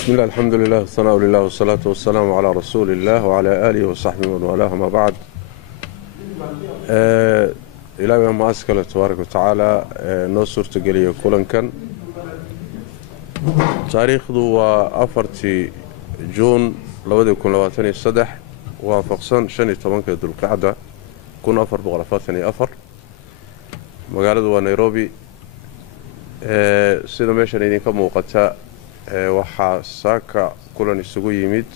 بسم الله الحمد لله والثناء لله والصلاة والسلام على رسول الله وعلى آله وصحبه ومن والاه ما بعد. إلهي ما أسكله تبارك وتعالى noo suurtageliyo kulankan taariikhdu waa 4 Juun 2023 waafaqsan 15 Dulqacda 1444 magaaladu waa Nairobi. sida meeshan idinka muuqata waxaa saaka kulan isugu yimid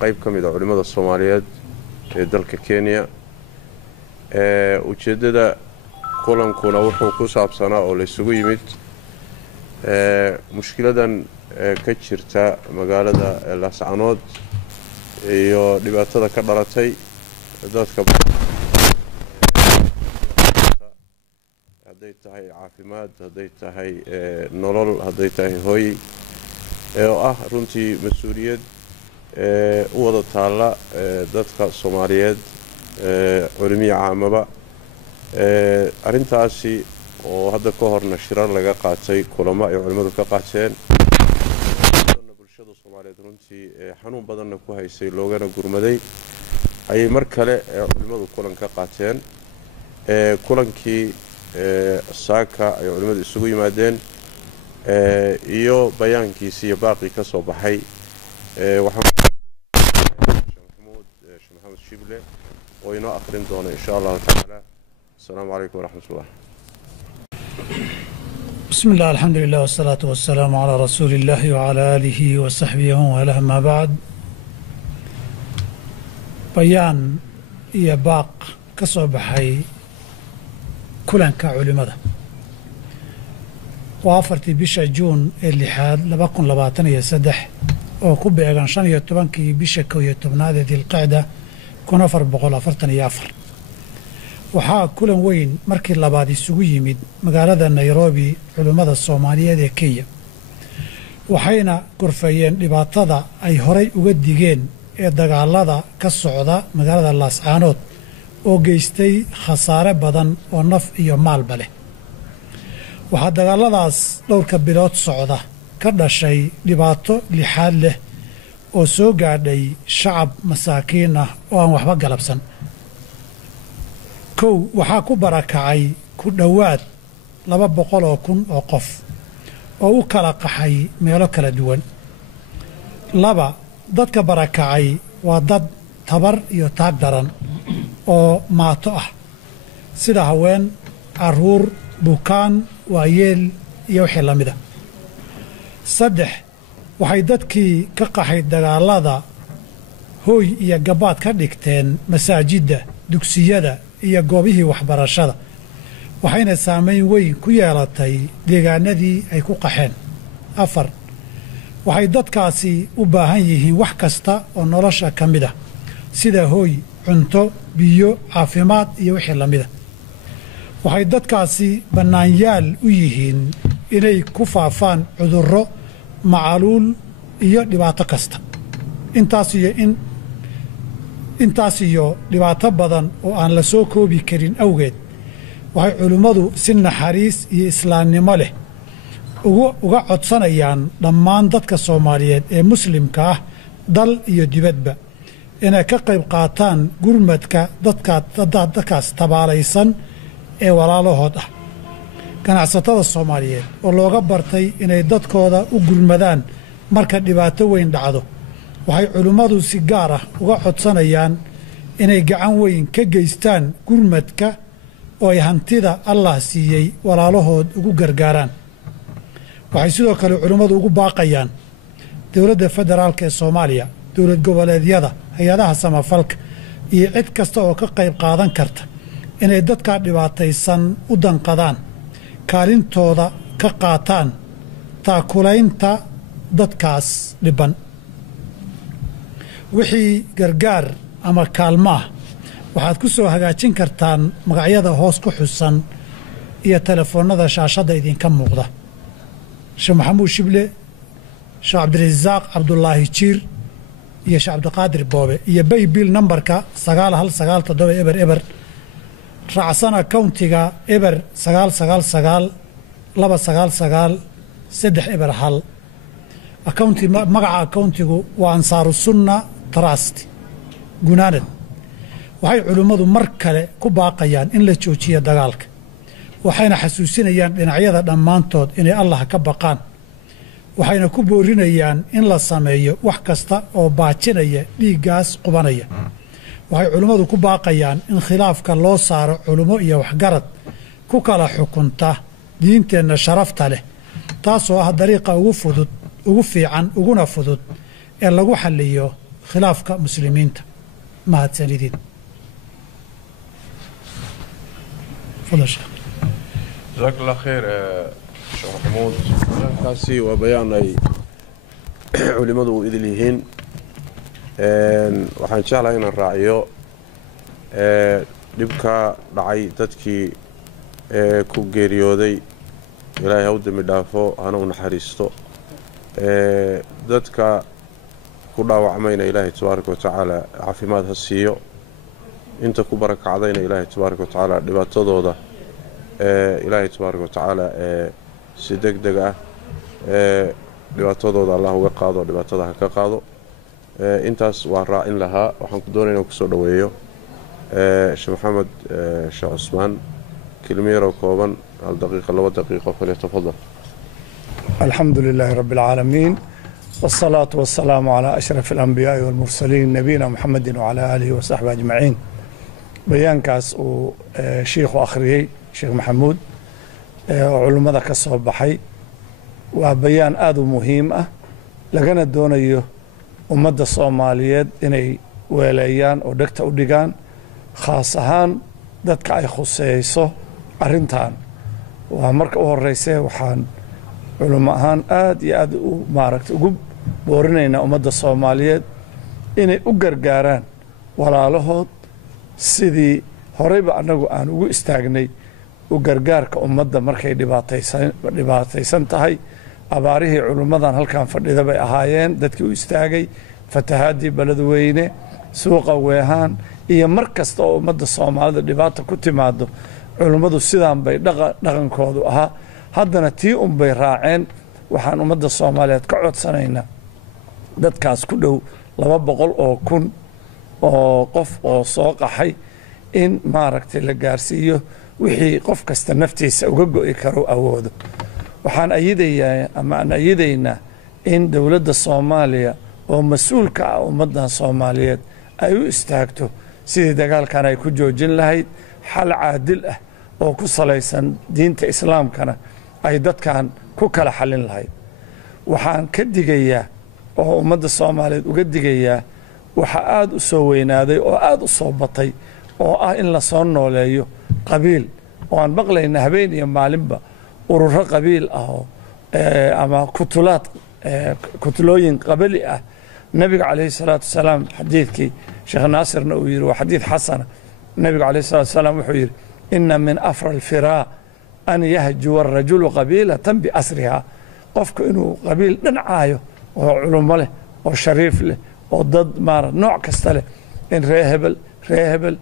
qayb ka mid ah culimada Soomaaliyeed ee dalka Kenya. ujeedada kulankuna wuxuu ku saabsanaa oo la isugu yimid mushkiladan ka jirta magaalada Laascaanood iyo dhibaatada ka dhalatay dadka hadday tahay caafimaad, hadday tahay nolol, hadday tahay hooy oo ah runtii mas'uuliyad u wada taala dadka Soomaaliyeed علمية عامة. أرنتاسي وهذا كهر نشرا لقى قاتي كلما علماء كقاتين برشاد الصومالية درنتي حنون بدنا كوهاي سي لوجانا جرمدي أي مركلة علماء كلن كقاتين كلن كي ساكا علماء السوي مادين يو بيان كي سي باقي كسب حي وحمد شبله وينو أخرين دونه إن شاء الله تعالى. السلام عليكم ورحمة الله. بسم الله الحمد لله والصلاة والسلام على رسول الله وعلى آله وصحبه وله ما بعد. بيان يباق كصوب حي كلن كعلماء وافرتي بشا جون اللي حاد لبقون لباتن يسدح وكوب يغان شان يتبانكي بشا كو يتبناد ذي القاعدة كنا 444 waxaa kulan weyn markii labaad isugu yimid magaalada Nairobi culimada Soomaaliyeed ee Kenya waxayna gorfayeen dhibaatada ay horay uga digeen ee dagaalada ka socda magaalada Laascaanood oo geystay khasaare badan oo naf iyo maalba leh. waxaa dagaaladaas dhowrka bilood socda ka dhashay dhibaato lixaad leh oo soo gaadhay shacab masaakiin ah oo aan waxba galabsan. waxaa ku barakacay ku dhowaad 200,000 oo qof oo u kala qaxay meelo kala duwan. dadka barakacay waa dad tabar iyo taag daran oo maato ah sida haween, caruur, bukaan, waayeel iyo wixii la mid ah. waxay dadkii ka qaxay dagaalada hooy iyo gabaad ka dhigteen masaajidda, dugsiyada iyo goobihii waxbarashada waxayna saameyn weyn ku yeelatay deegaanadii ay ku qaxeen. waxay dadkaasi u baahan yihiin wax kasta oo nolosha ka mid ah sida hooy, cunto, biyo, caafimaad iyo wixii la mid ah. waxay dadkaasi bannaanyaal u yihiin inay ku faafaan cudurro, macaluul iyo dhibaato kasta. intaas iyo dhibaato badan oo aan la soo koobi karin awgeed waxay culimmadu si naxariis iyo islaamnimo leh uga codsanayaan dhammaan dadka Soomaaliyeed ee muslimka ah dal iyo dibadba inay ka qayb qaataan gurmadka dadkaas tabaalaysan ee walaalahood ah. ganacsatada Soomaaliyeed oo looga bartay inay dadkooda u gurmadaan marka dhibaato weyn dhacdo waxay culimmadu si gaar ah uga codsanayaan inay gacan weyn ka geystaan gurmadka oo ay hantida Allah siiyey walaalahood ugu gargaaraan. waxay sidoo kale culimmadu ugu baaqayaan dowladda federaalka ee Soomaaliya, dowlad goboleedyada, hay'adaha samafalka iyo cid kasta oo ka qayb qaadan karta inay dadka dhibaataysan u danqadaan, kaalintooda ka qaataan taakulaynta dadkaas dhiban. wixii gargaar ama kaalmaah waxaad ku soo hagaajin kartaan magacyada hoos ku xusan iyo telefoonnada shaashadda idinka muuqda. Sheekh Maxamuud Shible, Sheekh Cabdirasaaq Cabdullaahi Jiir iyo Sheekh Cabdiqaadir Boobe iyo baybil nambarka 9197 raacsana countiga eber 999 299 301 accounti magaca accountigu waa ansaaru sunna trust gunaanad waxay culimmadu mar kale ku baaqayaan in la joojiyo dagaalka waxayna xasuusinayaan dhinacyada dhammaantood inay allah ka baqaan waxayna ku boorinayaan in la sameeyo wax kasta oo baajinaya dhiiggaas qubanaya waxay culimmadu ku baaqayaan in khilaafka loo saaro culummo iyo waxgarad ku kala xukunta diinteenna sharafta leh taasoo ah dariiqa ugu fiican uguna fudud ee lagu xalliyo khilaafka muslimiinta mahadsanidin جزاك الله خير شيخ محمود كاسي وبيان أي علماء إذليهن waxaan jeclahay inaan raaciyo dhibka dhacay dadkii ku geeriyooday ilaahay ha u dambi dhaafo hana u naxariisto dadka ku dhaawacmayna ilaahay tabaaraka wa tacaala caafimaad ha siiyo inta ku barakacdayna ilaahay tabaaraka wa tacaala dhibaatadooda ilaahay tabaaraka wa tacaala si degdeg ah dhibaatadooda allah uga qaado dhibaatada ha ka qaado intaas waan raacin lahaa waxaan ku doonayaa inaan ku soo dhaweeyo sheekh maxamed sheekh cusmaan كلمة كوبان الدقيقة لو دقيقة فليتفضل. الحمد لله رب العالمين والصلاة والسلام على أشرف الأنبياء والمرسلين نبينا محمد وعلى آله وصحبه أجمعين. بيان كاس شيخ وأخري شيخ محمود علماء كالصوب بحي وبيان آدو مهمة لقنا الدونية ومدى الصوماليات إني ويليان ودكتا ودقان خاصهان dadka ay khuseyso arintan waa marka u horeysay waxaan culimo ahaan aad iyo aad u maaragtay ugu boorinaynaa ummadda Soomaaliyeed inay u gargaaraan walaalahood sidii horeyba anagu aan ugu istaagnay u gargaarka ummadda markay dhibaataysan tahay abaarihii culimadan halkan fadhida bay ahaayeen dadkii u istaagay fatahaadii baladweyne suuqa weehaan iyo mar kasta oo ummadda Soomaalida dhibaato ku timaado culimadu sidaan bay dhaqankoodu ahaa haddana tii bay raaceen waxaan ummadda Soomaaliyeed ka codsanaynaa dadkaas ku dhow 200,000 oo qof oo soo qaxay in maaragtay la gaarsiiyo wixii qof kasta naftiisa uga go'i karo awoodo waxaan ayidaynaa in dawladda Soomaaliya oo mas'uulka ah ummadda Soomaaliyeed ay u istaagto sidii dagaalkan ay ku joojin lahayd xal caadil ah oo ku salaysan diinta islaamkana ay dadkan ku kala xalin lahayd waxaan ka digayaa oo ummadda Soomaaliyeed uga digayaa waxa aad u soo weynaaday oo aad u soo batay oo ah in la soo nooleeyo qabiil oo aan maqlaynaa habeen iyo maalinba ururo qabiil ah oo ama kutulooyin qabali ah nabiga calayhi salaatu wasalaam xadiidkii sheekh naasirna uu yiri waa xadiid xasana nabiga calayhi salaatu wasalaam wuxuu yiri inna min afra alfiraa an yahjuwa arrajulu qabiilatan biasriha qofku inuu qabiil dhancaayo oo culummo leh oo shariif leh oo dad nooc kasta leh in ree hebel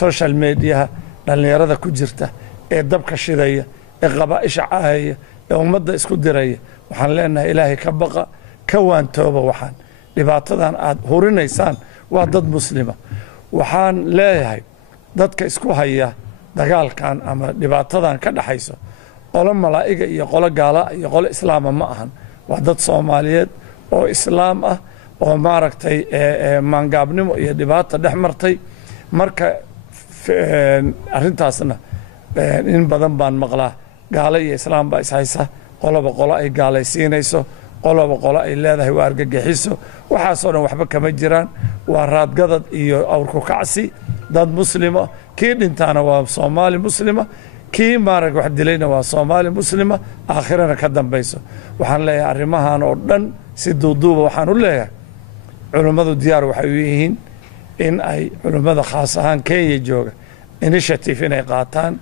social mediaha dhallinyarada ku jirta ee dabka shidaya ee qabaa'isha caahaya ee ummadda isku diraya waxaan leenahay ilaahay ka baqa ka waantooba waxaan dhibaatadan aad hurinaysaan waa dad muslima waxaan leeyahay dadka isku haya dagaalkan ama dhibaatadan ka dhaxayso qolo malaa'iga iyo qolo gaala iyo qolo islaama ma ahan waa dad Soomaaliyeed oo islaam ah oo maaragtay maangaabnimo iyo dhibaata dhex martay marka arrintaasna in badan baan maqlaa gaala iyo islaam baa ishaysa qoloba qolo ay gaalaysiinayso qoloba qolo ay leedahay waa argagixiso waxaasoo dhan waxba kama jiraan waa raadgadad iyo awrku kacsi dad muslima kii dhintaana waa Soomaali muslima kii maarag wax dilayna waa Soomaali muslima aakhirana ka dambayso waxaan leeyahay arrimahan oo dhan si duuduuba waxaan u leeyahay culimadu diyaar waxay u yihiin in ay culimada khaas ahaan Kenya jooga initiative inay qaataan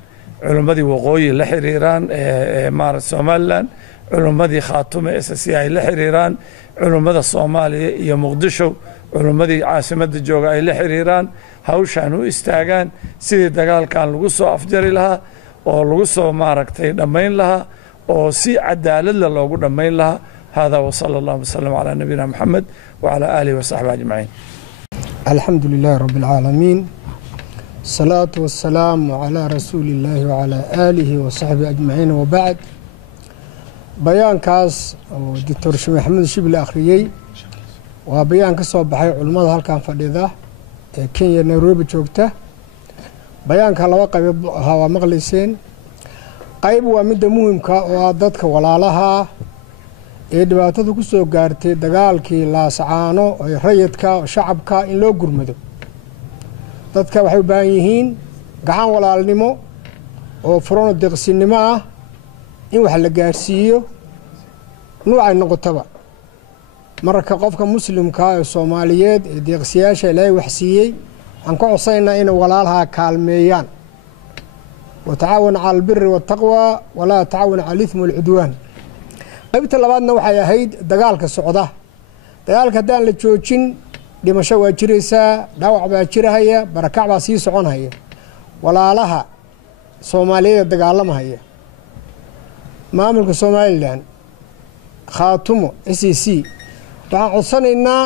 culimadii waqooyi la xiriiraan maarag Somaliland culimadii Khaatume SSC ay la xiriiraan culimada Soomaaliya iyo Muqdisho culimadii caasimadda jooga ay la xiriiraan hawshan u istaagaan sidii dagaalkan lagu soo afjari lahaa oo lagu soo maaragtay dhammayn lahaa oo si cadaalad loogu dhammayn lahaa هذا وصلى الله وسلم على نبينا محمد وعلى آله وصحبه أجمعين. الحمد لله رب العالمين، الصلاة والسلام على رسول الله وعلى آله وصحبه أجمعين. وبعد، بيان كاس دكتور شيخ محمد شبل أخريي وبيان كسب بحي علماء هالكان فريضة كينيا نيروبي جوجته. بيان كلا قيب هوا مغلسين قيب ومدة مهم كوادتك ولا لها dhibaatada ku soo gaartay dagaalkii Laascaano oo rayidka shacabka in loo gurmado. dadka waxay u baahan yihiin gacan walaalnimo oo furan deeqsinimo ah in wax la gaarsiiyo nuucay noqotaba. marka qofka muslimka ah ee Soomaaliyeed ee deeqsiyaasha Ilaahay wax siiyay aan ku codsanaynaa in walaalaha kaalmeeyaan. وتعاون على البر والتقوى ولا تعاون على الإثم والعدوان. qaybta labaadna waxay ahayd dagaalka socda. dagaalka hadaan la joojin dhimasho waa jiraysaa, dhaawac baa jirahaya, barakac baa sii soconaya. walaalaha Soomaaliyeed dagaalamaya, maamulka Somaliland, khaatumo SEC, waxaan codsanaynaa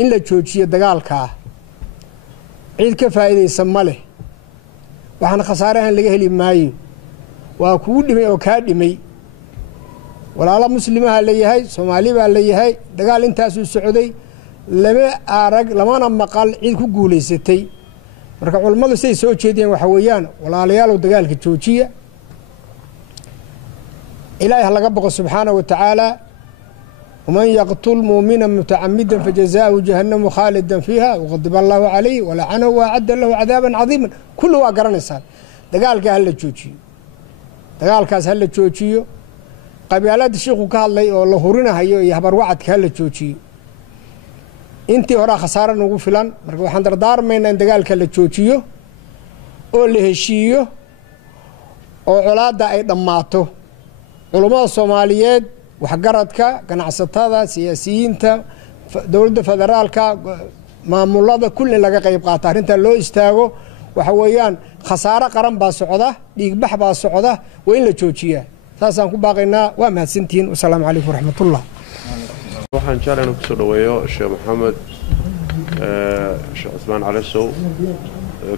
in la joojiyo dagaalka. cid ka faa'iideysan ma leh, waxaan khasaarahan laga heli maayo. waa kugu dhimay oo kaa dhimay. walaalo muslimaha leeyahay, Soomaali baa leeyahay, dagaal intaas uu socday lama arag lamana maqal cid ku guuleysatay. marka culimadu say soo jeediyeen waxa weeyaan walaalayaal dagaalka joojiya. ilaahay laga baqo subhanahu wa ta'ala. ومن يقتل مؤمنا متعمدا فجزاؤه جهنم خالدا فيها وغضب الله عليه ولعنه وأعد له عذابا عظيما. كله قرنسان دقالك هلا جوجيو، دقالكاس هلا جوجيو. qabiilada sheekhu ka hadlay oo la hurinayo iyo habar wacad ka la joojiyo. intii hore khasaaro nagu filan, marka waxaan dardaarmaynaa in dagaalka la joojiyo oo la heshiiyo oo colaada ay dhammaato. culimada Soomaaliyeed, waxgaradka, ganacsatada, siyaasiyiinta, dawladda federaalka, maamulada kulli laga qayb qaato arrinta loo istaago. waxa weeyaan khasaaro qaran baa socda, dhiig bax baa socda, waa in la joojiyaa. saasaan ku baaqaynaa. waa mahadsantihiin. wasalaamu calaykum waraxmatullah. waxaan jeclahay inaan kusoo dhaweeyo sheekh maxamed sheekh Cusmaan Cali Sow,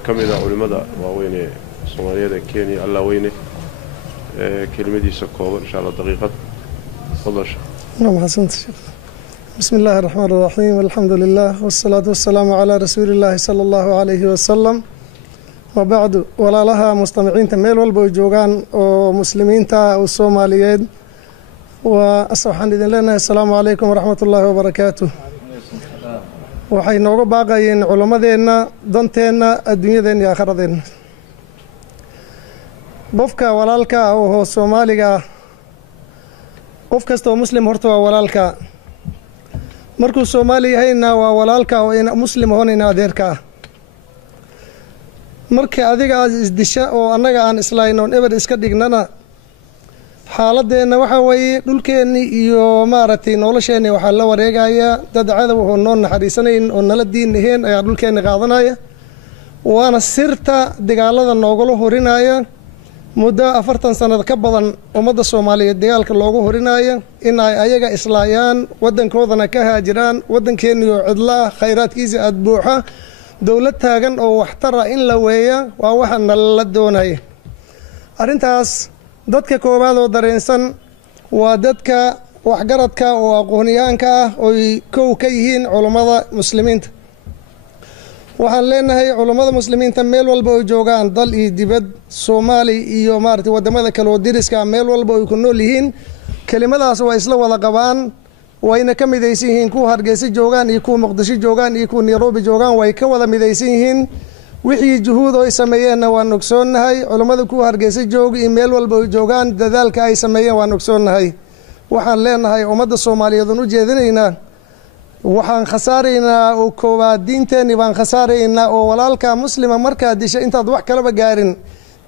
ka mid ah culimada waaweyn ee Soomaaliyeed ee Kenya. allah weyne kelimadiisa kooban insha Allah daqiiqad. تفضل شيخ. نعم حسنت شيخ. بسم الله الرحمن الرحيم، الحمد لله والصلاة والسلام على رسول الله صلى الله عليه وسلم. وبعد، ولا لها مستمعين تميل والبوجوغان ومسلمين تا والصوماليين وأصبحان إذن لنا السلام عليكم ورحمة الله وبركاته. وحي نوغو باقاين علماء دينا دانتينا الدنيا دين يا آخر دين. بفكا ولالكا وهو الصوماليكا qof kasta oo muslim horta waa walaalka. markuu Soomaali yahayna waa walaalka oo in muslim hoonayna adeerka. marka adiga aad isdisha oo annaga aan islaayno eber iska dhignana xaaladeena waxa weeye dhulkeeni iyo maaragtay nolosheena waxa la wareegaya dad cadow oo noo naxariisanayn oo nala diinaheen ayaa dhulkeena qaadanaya. waana sirta dagaalada noogula horinaya muddo 40 sanad ka badan ummadda Soomaaliyeed dagaalka loogu horinaayo in ay ayaga islaayaan, wadankoodana ka haajiraan, wadankeeniyo cidla khayraadkiisa aad buuxa, dawlad taagan oo waxtara in la weeya waa waxa la doonaya. arrintaas dadka koobaad oo dareensan waa dadka waxgaradka oo aqoonyahanka ah oo kow ka yihiin culimada muslimiinta. waxaan leenahay culimada muslimiinta meel walba oo joogaan dal iyo dibad, Soomaali iyo maartay wadamada kale oo diriska meel walba oo ku nool yihiin, kelimadaas waa isla wada qabaan. wayna ka midaysan yihiin kuwa Hargeysa joogaan iyo kuwa Muqdisho joogaan iyo kuwa Nairobi joogaan, way ka wada midaysan yihiin. wixii juhuud oo ay sameeyeen waan ogsoonahay. culimada kuwa Hargeysa jooga iyo meel walba oo joogaan dadaalka ay sameeyeen waan ogsoonahay. waxaan leenahay ummadda Soomaaliyeed u jeedinaynaa waxaan khasaaraynaa oo koobaad diinteeni baan khasaaraynaa oo walaalka muslima markaa disha intaad wax kalaba gaarin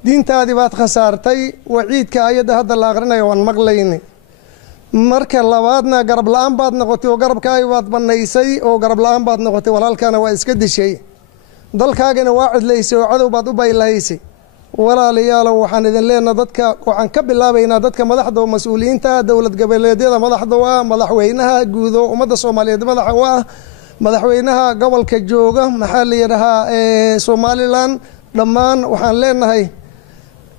diintaadii baad khasaartay. waciidka ayada hadda la aqrinayo waan maqlayni. marka labaadna garab la'aan baad noqotay oo garabkaaga baad banaysay oo garab la'aan baad noqotay, walaalkana waa iska dishay. dalkaagana waa cidlaysay oo cadow baad u baylahaysay. walaalayaalow waxaan idin leenahay dadka waxaan ka bilaabaynaa dadka madaxda oo mas-uuliyiinta dowlad goboleedyada madaxda u ah madaxweynaha guud oo ummadda Soomaaliyeed madaxa u ah madaxweynaha gobolka jooga maxaa la yiraahdaa Somaliland dhammaan waxaan leenahay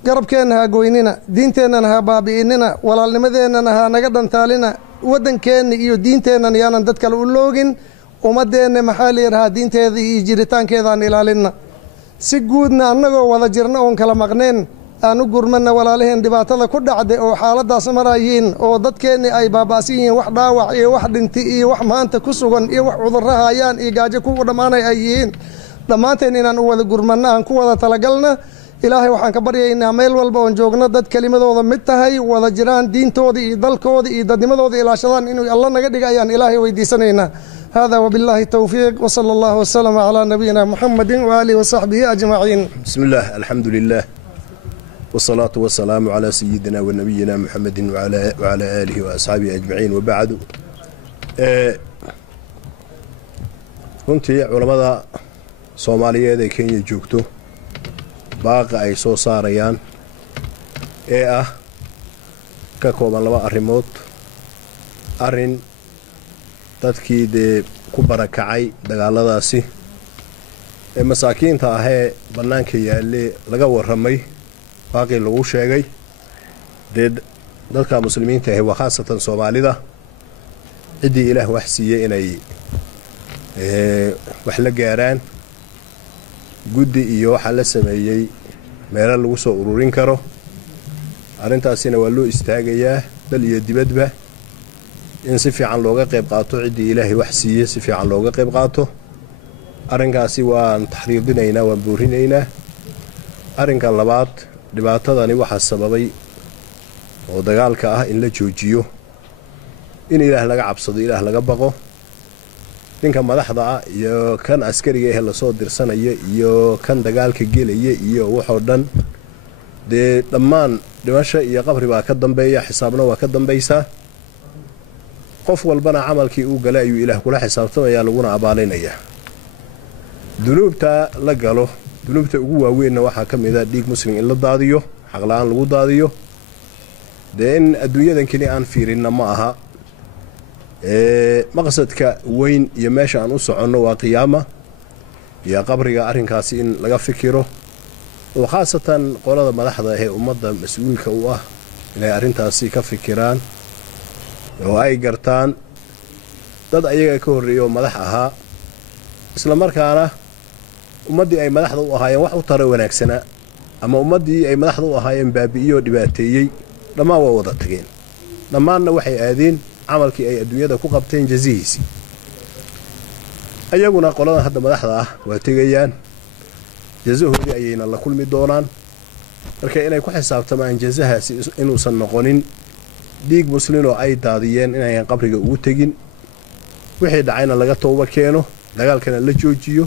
garabkeena ha goynina diinteena ha baabi'inina walaalnimadeena ha naga dhantaalina wadankeena iyo diinteena yaanan dad kale u loogin ummadeena maxaa la yiraahdaa diinteeda iyo jiritaankeeda aan ilaalina si guudna annagoo wada jirna oon kala maqneen aan u gurmana walaalaheen dhibaatada ku dhacday oo xaaladaas marayiin oo dadkeena ay baabaasan yihiin wax dhaawac iyo wax dhinti iyo wax maanta ku sugan iyo wax cudurro hayaan iyo gaajo ku dhamaanay ay yihiin dhammaanteen inaan u wada gurmana aan ku wada talagalna ilaahay waxaan ka baryaynaa meel walba oon joogno dad kelimadooda mid tahay wada jiraan diintooda iyo dalkooda iyo dadnimadooda ilaashadaan inuu alla naga dhiga ayaan ilaahay weydiisanaynaa هذا وبالله التوفيق وصلى الله وسلم على نبينا محمد وآله وصحبه أجمعين. بسم الله الحمد لله والصلاة والسلام على سيدنا ونبينا محمد وعلى آله وأصحابه أجمعين وبعد. runtii culamada Soomaaliyeed ee Kenya joogto baaqa ay soo saarayaan ee ah ka kooban laba arrimood arrin dadkii dee ku barakacay dagaaladaasi ee masaakiinta ahee bannaanka yaalle laga warramay baaqii lagu sheegay dee dadka muslimiinta ahi waa khaasatan Soomaalida ciddii ilaah wax siiyey inay wax la gaaraan guddi iyo waxa la sameeyey meelo lagu soo ururin karo arrintaasina waa loo istaagayaa dal iyo dibadba in si fiican looga qayb qaato ciddii ilaahay wax siiyey si fiican looga qayb qaato arrinkaasi waan taxriidinaynaa waan buurinaynaa arrinka labaad dhibaatadani waxaa sababay oo dagaalka ah in la joojiyo in ilaah laga cabsado ilaah laga baqo ninka madaxda ah iyo kan askariga ah la soo dirsanaya iyo kan dagaalka gelaya iyo waxoo dhan dee dhammaan dhimasho iyo qabri baa ka dambeeya xisaabna waa ka dambaysaa qof walbana camalkii uu galay ayuu ilaah kula xisaabtamayaa laguna abaalinayaa dunuubta la galo dunuubta ugu waaweynna waxaa ka mid ah dhiig muslim in la daadiyo xaq la'aan lagu daadiyo dee in adduunyadan keli aan fiirinna ma aha maqsadka weyn iyo meesha aan u soconno waa qiyaama iyo qabriga arrinkaasi in laga fikiro oo khaasatan qolada madaxda ee ummadda mas-uulka u ah inay arrintaasi ka fikiraan oo ay gartaan dad ayaga ka horreeyay oo madax ahaa isla markaana ummaddii ay madaxda u ahaayeen wax u tara wanaagsana ama ummaddii ay madaxda u ahaayeen baabi'iyoo dhibaateeyey dhammaan waa wada tageen dhammaanna waxay aadeen camalkii ay adduunyada ku qabteen jazihiisii ayaguna qoladan hadda madaxda ah waa tegayaan jazahoodii ayayna la kulmi doonaan marka inay ku xisaabtamaan jazahaasi inuusan noqonin dhiig muslin oo ay daadiyeen inayan qabriga ugu tegin wixii dhacayna laga tooba keeno dagaalkana la joojiyo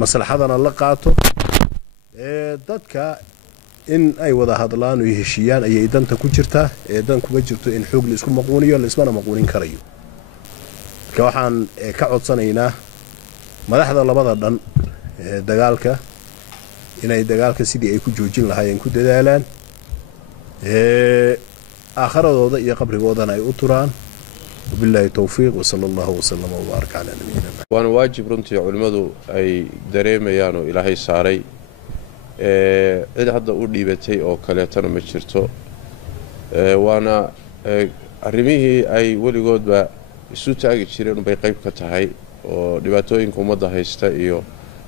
maslaxadana la qaato dadka in ay wada hadlaan oo heshiiyaan ayay danta ku jirtaa dan kuma jirto in xoog la isku maquuniyo la ismana maquunin karayo marka waxaan ka codsanaynaa madaxda labada dhan dagaalka inay dagaalka sidii ay ku joojin lahaayeen ku dadaalaan aakhiradooda iyo qabrigoodana ay u turaan wabillahi tawfiiq wasala allahu wasalam wabaarak calaa nabiyina waana waajib runtii culimmadu ay dareemayaan oo ilaahay saaray cid hadda u dhiibatay oo kaleetana ma jirto waana arrimihii ay weligoodba isu taagi jireen unbay qayb ka tahay oo dhibaatooyinka ummadda haysta iyo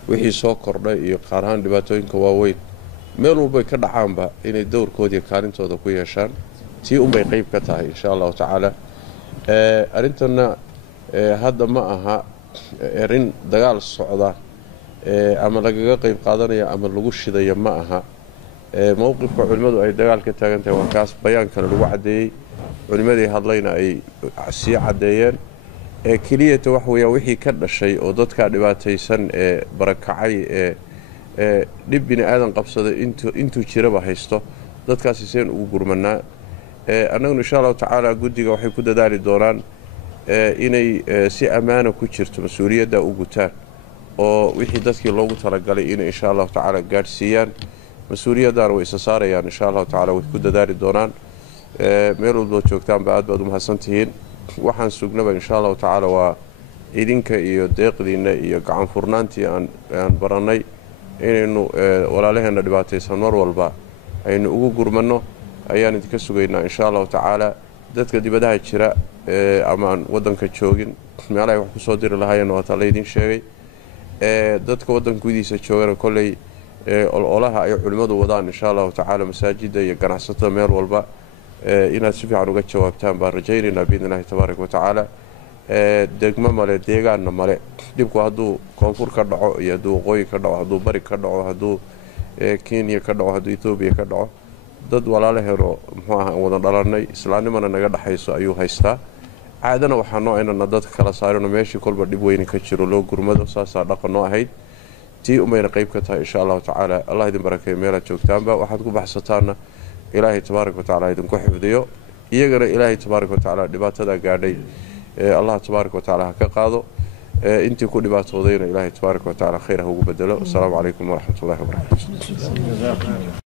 wixii soo kordhay iyo qaar ahaan dhibaatooyinka waaweyn meel walbay ka dhacaanba inay dowrkoodiiyo kaalintooda ku yeeshaan tii unbay qayb ka tahay insha allahu tacaala arrintanna hadda ma aha arrin dagaal socda ama lagaga qayb qaadanaya ama lagu shidaya ma aha mowqifka culimmadu ay dagaal ka taagan tahay waa kaas bayaankana lagu caddeeyey culimmadii hadlayna ay sii caddeeyeen keliyata wax weeyaan wixii ka dhashay oo dadka dhibaataysan ee barakacay ee dhib bini aadan qabsaday intuu jiraba haysto dadkaasi seen ugu gurmanaa annaguna insha allahu tacaala guddiga waxay ku dadaali doonaan inay si ammaana ku jirto mas-uuliyadda u gutaan oo wixii dadkii loogu talagalay inay insha allahu tacaala gaadhsiiyaan mas-uuliyaddaana way isa saarayaan insha allahu tacaala way ku dadaali doonaan meel walbood joogtaanba aad baad u mahadsantihiin waxaan sugnaba insha allahu tacaala waa idinka iyo deeqdiinna iyo gacan furnaantii aan barannay inaynu walaalaheenna dhibaataysan mar walba aynu ugu gurmanno ayaan idinka sugaynaa insha allahu tacaala dadka dibadaha jira ama aan waddanka joogin meelahay wax ku soo diri lahaayeen waataa laydin sheegay dadka waddanka gudihiisa joogana kolley ololaha ay culimmadu wadaan insha allahu tacaala masaajidda iyo ganacsatada meel walba inaad si fiican uga jawaabtaan baan rajaynaynaa biidni illahi tabaaraka wa tacaala degmo male deegaanna male dhibku hadduu koonfur ka dhaco iyo hadduu waqooyi ka dhaco hadduu bari ka dhaco hadduu kenya ka dhaco hadduu etoobiya ka dhaco dad walaalaheenoo muxuu aha aan wada dhalannay islaamnimana naga dhexayso ayuu haystaa caadana waxaa noo inana dadka kala saarino meeshii kolba dhib weyni ka jiro loo gurmado saasaa dhaqan noo ahayd tii umayna qayb ka tahay insha allahu tacaala allah idin barakeeyo meelaad joogtaanba waxaad ku baxsataanna ilaahay tabaaraka wa tacaala idinku xifdiyo iyagana ilaahay tabaaraka wa tacaala dhibaatadaa gaadhay allah tabaaraka wa tacaala ha ka qaado intii ku dhibaatoodayna ilaahay tabaaraka wa tacaala khayr ha ugu bedelo asalaamu calaykum waraxmatullahi wabarakatu